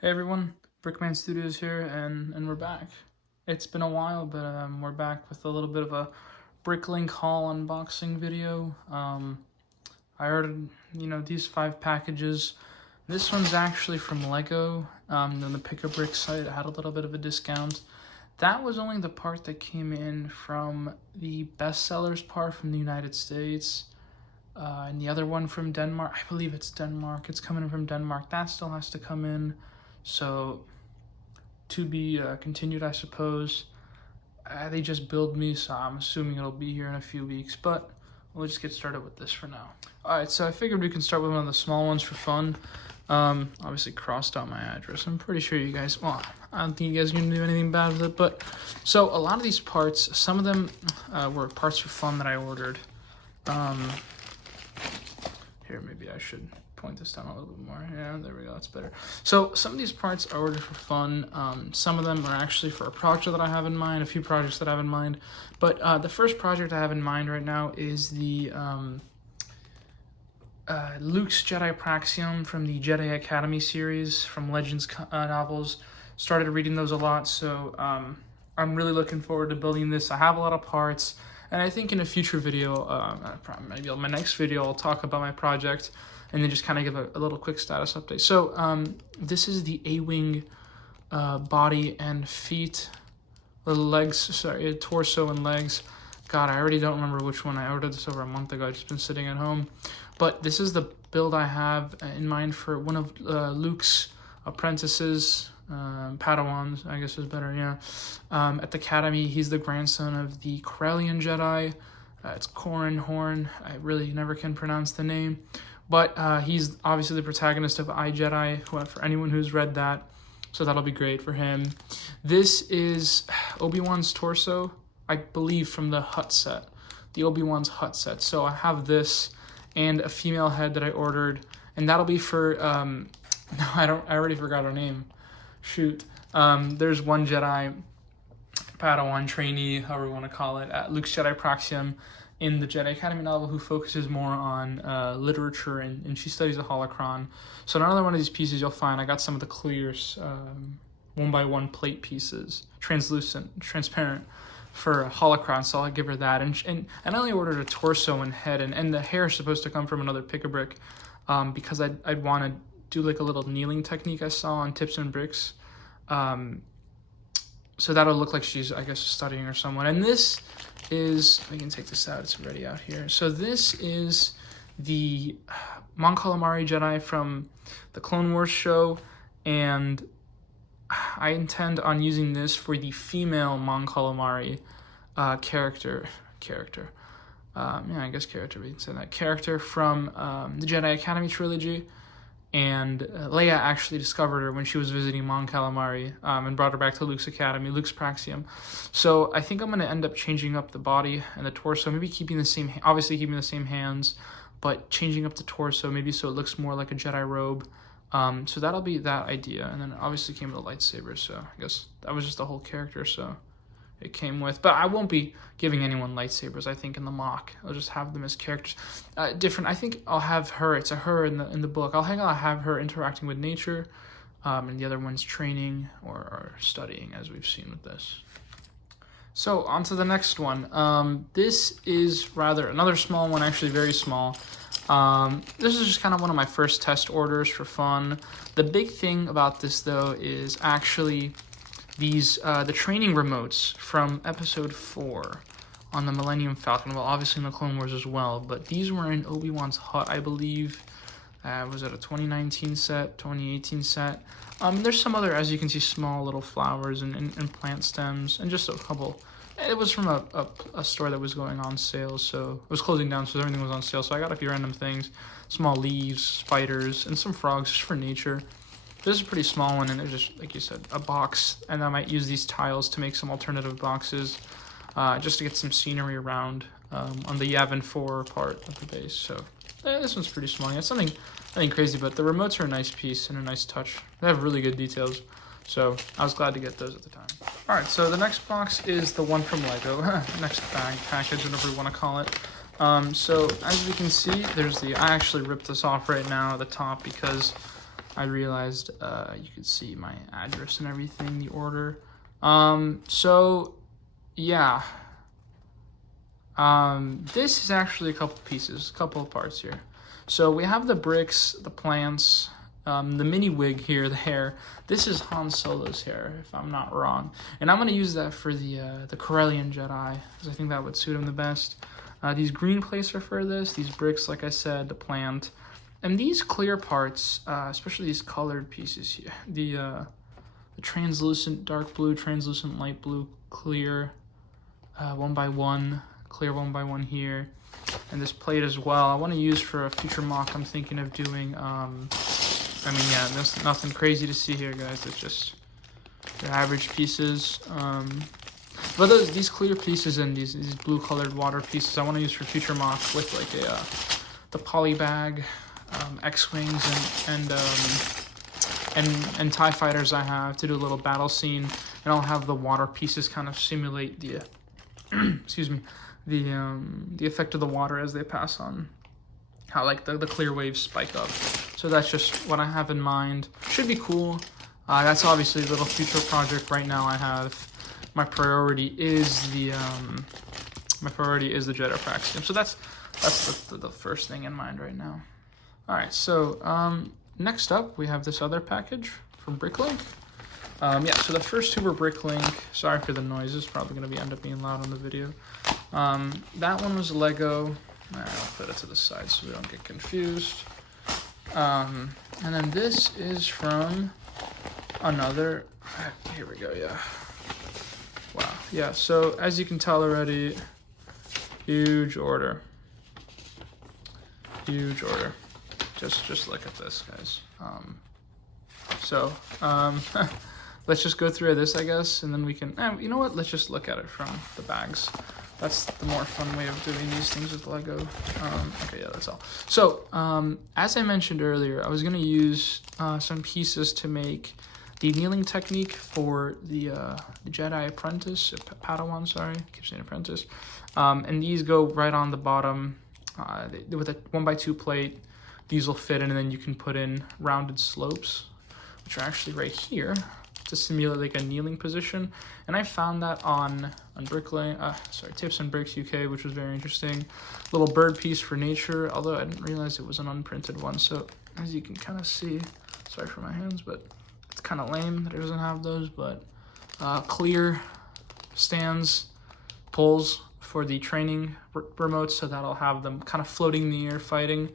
Hey everyone, Brickman Studios here, and we're back. It's been a while, but we're back with a little bit of a Bricklink Haul unboxing video. I ordered, these 5 packages. This one's actually from Lego. On the Pick-a-Brick site, it had a little bit of a discount. That was only the part that came in from the bestsellers part from the United States. And the other one from Denmark, I believe it's Denmark. It's coming in from Denmark. That still has to come in. So, to be continued, I suppose. They just billed me, so I'm assuming it'll be here in a few weeks. But we'll just get started with this for now. Alright, so I figured we can start with one of the small ones for fun. Obviously crossed out my address. I'm pretty sure you guys, well, I don't think you guys are going to do anything bad with it. But, so a lot of these parts, some of them were parts for fun that I ordered. Here, maybe I should point this down a little bit more. Yeah, there we go, that's better. So some of these parts I ordered for fun. Some of them are actually for a project that I have in mind, a few projects that I have in mind. But the first project I have in mind right now is the Luke's Jedi Praxium from the Jedi Academy series from Legends novels. Started reading those a lot, so I'm really looking forward to building this. I have a lot of parts. And I think in a future video, maybe my next video, I'll talk about my project and then just kind of give a little quick status update. So this is the A-Wing body and feet, the legs, sorry, torso and legs. God, I already don't remember which one. I ordered this over a month ago. I've just been sitting at home. But this is the build I have in mind for one of Luke's apprentices, Padawans, I guess is better, yeah. At the Academy, he's the grandson of the Corellian Jedi. It's Corran Horn. I really never can pronounce the name. But he's obviously the protagonist of I, Jedi, for anyone who's read that. So that'll be great for him. This is Obi-Wan's torso, I believe, from the Hut set. The Obi-Wan's Hut set. So I have this and a female head that I ordered. And that'll be for, no, I already forgot her name. Shoot. There's one Jedi Padawan trainee, however you want to call it, at Luke's Jedi Praxium in the Jedi Academy novel who focuses more on literature and she studies the holocron. So another one of these pieces you'll find, I got some of the clears, 1x1 plate pieces, transparent for holocron, so I'll give her that. And I only ordered a torso and head, and the hair is supposed to come from another Pick-a-Brick because I'd want to do like a little kneeling technique I saw on Tips and Bricks. So that'll look like she's, I guess, studying or someone. And this is, we can take this out, it's already out here. So this is the Mon Calamari Jedi from the Clone Wars show, and I intend on using this for the female Mon Calamari character. Yeah, I guess character, we can say that. Character from the Jedi Academy trilogy. And Leia actually discovered her when she was visiting Mon Calamari and brought her back to Luke's Academy, Luke's Praxium. So I think I'm going to end up changing up the body and the torso, maybe keeping the same, obviously keeping the same hands, but changing up the torso, maybe so it looks more like a Jedi robe. So that'll be that idea. And then obviously came with a lightsaber, so I guess that was just the whole character, so it came with. But I won't be giving anyone lightsabers, I think, in the mock. I'll just have them as characters. Different, I think I'll have her, it's a her in the book. I'll have her interacting with nature, and the other one's training or studying, as we've seen with this. So, on to the next one. This is rather, another small one, actually very small. This is just kind of one of my first test orders for fun. The big thing about this, though, is actually these the training remotes from episode 4 on the Millennium Falcon. Well, obviously in the Clone Wars as well, but these were in Obi-Wan's hut, I believe. Was it a 2019 set, 2018 set? There's some other, as you can see, small little flowers and plant stems, and just a couple. It was from a store that was going on sale, so it was closing down, so everything was on sale. So I got a few random things, small leaves, spiders, and some frogs just for nature. This is a pretty small one, and there's just, like you said, a box, and I might use these tiles to make some alternative boxes, just to get some scenery around on the Yavin 4 part of the base. So this one's pretty small. Yeah, it's nothing crazy, but the remotes are a nice piece and a nice touch. They have really good details, so I was glad to get those at the time. All right, so the next box is the one from Lego, next package, whatever you want to call it. So as we can see, there's I actually ripped this off right now at the top because I realized you could see my address and everything, the order. So yeah, this is actually a couple pieces, a couple of parts here. So we have the bricks, the plants, the mini wig here, the hair. This is Han Solo's hair, if I'm not wrong. And I'm going to use that for the Corellian Jedi, because I think that would suit him the best. These green plates are for this, these bricks, like I said, the plant. And these clear parts, especially these colored pieces here, the translucent dark blue, translucent light blue, clear, 1 by 1, clear 1 by 1 here. And this plate as well, I want to use for a future mock. I'm thinking of doing, I mean, yeah, there's nothing crazy to see here, guys. It's just your average pieces. But these clear pieces and these blue colored water pieces, I want to use for future mock with like the poly bag, X-wings and TIE fighters I have to do a little battle scene, and I'll have the water pieces kind of simulate the excuse me, the effect of the water as they pass on, how like the clear waves spike up. So that's just what I have in mind. Should be cool. That's obviously a little future project. Right now I have, my priority is the Jedi Praxium. So that's the first thing in mind right now. All right, so next up we have this other package from Bricklink. Yeah, so the first two were Bricklink. Sorry for the noise, it's probably going to end up being loud on the video. That one was Lego. I'll put it to the side so we don't get confused. And then this is from another, here we go, yeah. Wow, yeah, so as you can tell already, huge order. Huge order. Just look at this, guys. Let's just go through this, I guess, and then we can, you know what, let's just look at it from the bags. That's the more fun way of doing these things with Lego. Okay, yeah, that's all. So, as I mentioned earlier, I was going to use some pieces to make the kneeling technique for the Jedi Apprentice, Padawan, sorry, I keep saying Apprentice. And these go right on the bottom with a 1x2 plate. These will fit in, and then you can put in rounded slopes, which are actually right here, to simulate like a kneeling position. And I found that on Bricklink, Tips and Bricks UK, which was very interesting. Little bird piece for nature, although I didn't realize it was an unprinted one. So as you can kind of see, sorry for my hands, but it's kind of lame that it doesn't have those. But clear stands, poles for the training remotes, so that'll have them kind of floating in the air fighting.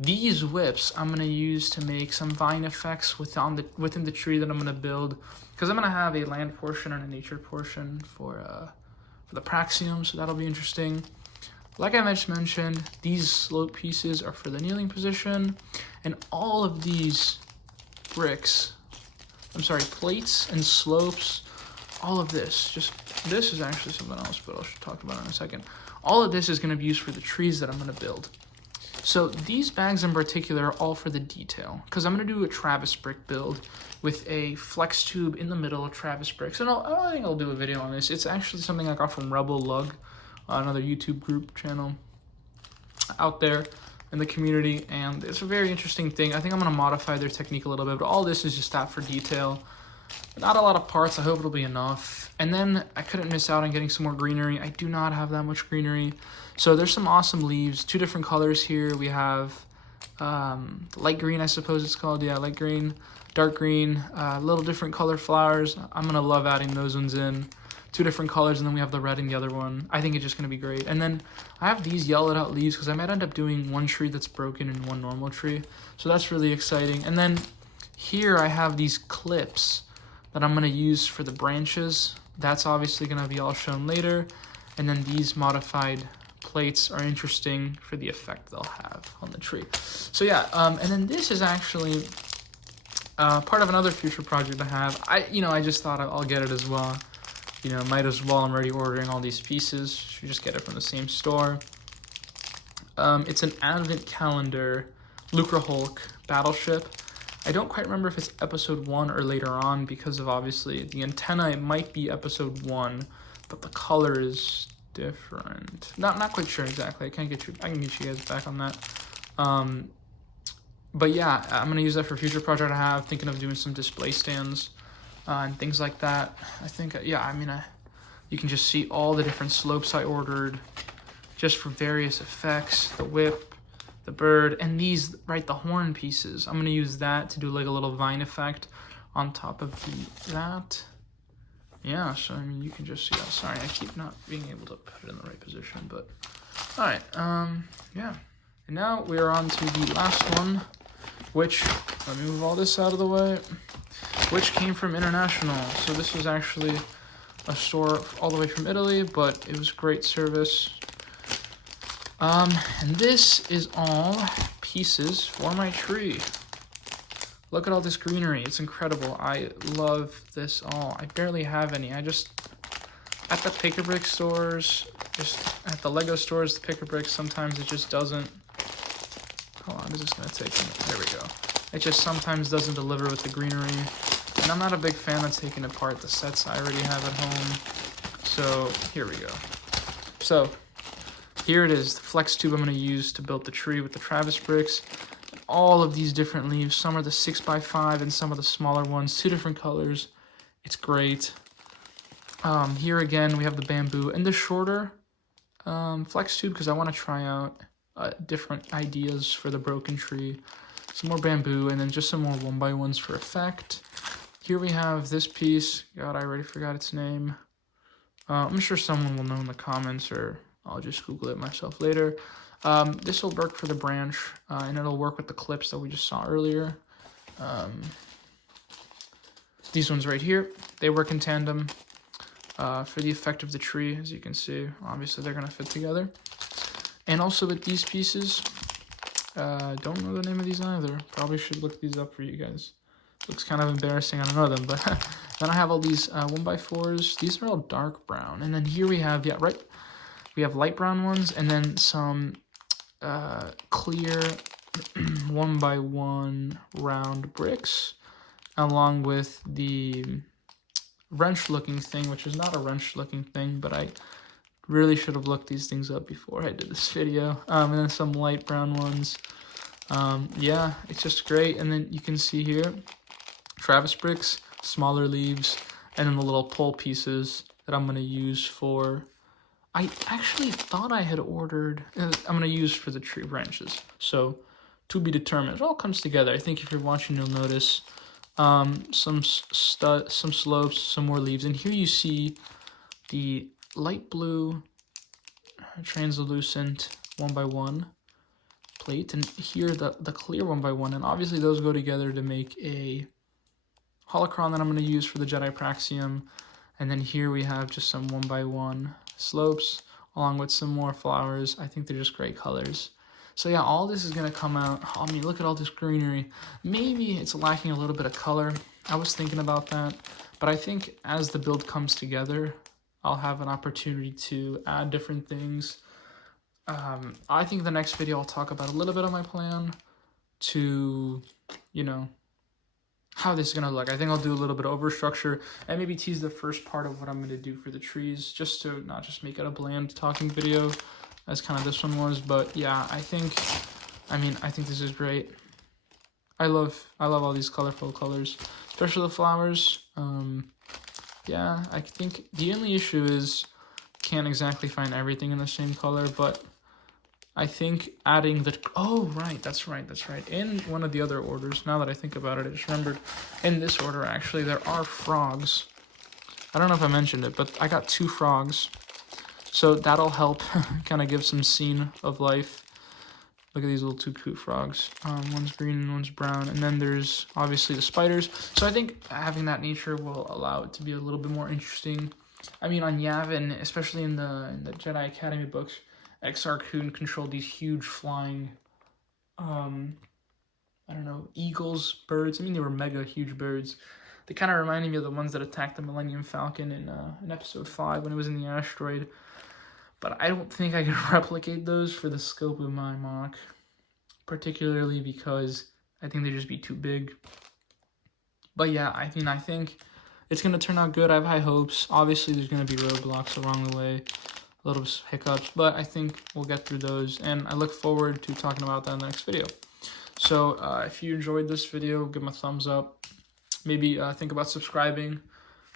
These whips I'm going to use to make some vine effects within the tree that I'm going to build, because I'm going to have a land portion and a nature portion for the Praxium, so that'll be interesting. Like I mentioned, these slope pieces are for the kneeling position, and all of these plates and slopes, all of this, this is actually something else, but I'll talk about it in a second. All of this is going to be used for the trees that I'm going to build. So these bags in particular are all for the detail, because I'm going to do a Travis brick build with a flex tube in the middle of Travis bricks. And I think I'll do a video on this. It's actually something I got from Rebel Lug, another YouTube group channel out there in the community. And it's a very interesting thing. I think I'm going to modify their technique a little bit, but all this is just that for detail. Not a lot of parts. I hope it'll be enough. And then I couldn't miss out on getting some more greenery. I do not have that much greenery. So there's some awesome leaves, 2 different colors here. We have light green, I suppose it's called. Yeah, light green, dark green, little different color flowers. I'm going to love adding those ones in. 2 different colors, and then we have the red in the other one. I think it's just going to be great. And then I have these yellowed out leaves because I might end up doing one tree that's broken and one normal tree. So that's really exciting. And then here I have these clips that I'm going to use for the branches. That's obviously going to be all shown later. And then these modified plates are interesting for the effect they'll have on the tree. So yeah, and then this is actually part of another future project I have. I just thought I'll get it as well. Might as well. I'm already ordering all these pieces. Should just get it from the same store. It's an advent calendar Lucra Hulk battleship. I don't quite remember if it's episode 1 or later on, because of obviously the antenna. It might be episode 1, but the color is different. Not quite sure exactly. I can get you guys back on that. But yeah, I'm going to use that for future project I have, thinking of doing some display stands and things like that. I think, yeah, I mean, you can just see all the different slopes I ordered just for various effects, the whip, the bird, and these, right, the horn pieces. I'm going to use that to do like a little vine effect on top of that. Yeah, so I mean, you can just see that. Sorry, I keep not being able to put it in the right position, but all right, yeah. And now we are on to the last one, which, let me move all this out of the way, which came from International. So this was actually a store all the way from Italy, but it was great service. And this is all pieces for my tree. Look at all this greenery. It's incredible. I love this all. I barely have any. I just, at the pick-a-brick stores, just at the Lego stores, the pick-a-bricks, sometimes it just doesn't. How long is this going to take? There we go. It just sometimes doesn't deliver with the greenery. And I'm not a big fan of taking apart the sets I already have at home. So here we go. So here it is, the flex tube I'm going to use to build the tree with the Travis bricks. All of these different leaves. Some are the 6x5 and some of the smaller ones, 2 different colors. It's great. Here again, we have the bamboo and the shorter flex tube because I want to try out different ideas for the broken tree. Some more bamboo and then just some more 1x1s for effect. Here we have this piece. God, I already forgot its name. I'm sure someone will know in the comments, or I'll just Google it myself later. This will work for the branch, and it'll work with the clips that we just saw earlier. These ones right here, they work in tandem for the effect of the tree, as you can see. Obviously, they're going to fit together. And also with these pieces, don't know the name of these either. Probably should look these up for you guys. Looks kind of embarrassing, I don't know them, but then I have all these 1x4s. These are all dark brown. And then here we have, yeah, right, we have light brown ones, and then some clear 1x1 round bricks, along with the wrench looking thing, which is not a wrench looking thing, but I really should have looked these things up before I did this video. And then some light brown ones. Yeah, it's just great. And then you can see here, Travis bricks, smaller leaves, and then the little pole pieces that I'm going to use for, I actually thought I had ordered, I'm going to use for the tree branches. So, to be determined. It all comes together. I think if you're watching, you'll notice some slopes, some more leaves. And here you see the light blue translucent 1x1 plate, and here the clear 1x1, and obviously those go together to make a holocron that I'm going to use for the Jedi Praxium. And then here we have just some 1x1 slopes along with some more flowers. I think they're just great colors. So yeah, all this is going to come out. I mean, look at all this greenery. Maybe it's lacking a little bit of color. I was thinking about that, but I think as the build comes together, I'll have an opportunity to add different things. I think the next video I'll talk about a little bit of my plan to, you know, how this is going to look. I think I'll do a little bit of overstructure and maybe tease the first part of what I'm going to do for the trees, just to not just make it a bland talking video as kind of this one was. But yeah, I think this is great. I love all these colorful colors, especially the flowers. Yeah, I think the only issue is can't exactly find everything in the same color, but I think adding the, oh, right, that's right. In one of the other orders, now that I think about it, I just remembered, in this order, actually, there are frogs. I don't know if I mentioned it, but I got 2 frogs. So that'll help kind of give some scene of life. Look at these little 2 cute frogs. One's green and one's brown. And then there's obviously the spiders. So I think having that nature will allow it to be a little bit more interesting. I mean, on Yavin, especially in the Jedi Academy books, Exar Kun controlled these huge flying, I don't know, eagles, birds. I mean, they were mega huge birds. They kind of reminded me of the ones that attacked the Millennium Falcon in episode 5 when it was in the asteroid. But I don't think I can replicate those for the scope of my mock, particularly because I think they'd just be too big. But yeah, I think it's going to turn out good. I have high hopes. Obviously, there's going to be roadblocks along the way, a little hiccups, but I think we'll get through those, and I look forward to talking about that in the next video. So if you enjoyed this video, give them a thumbs up. Maybe think about subscribing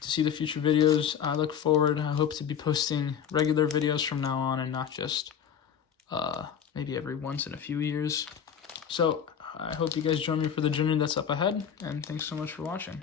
to see the future videos. I look forward. I hope to be posting regular videos from now on and not just maybe every once in a few years. So I hope you guys join me for the journey that's up ahead, and thanks so much for watching.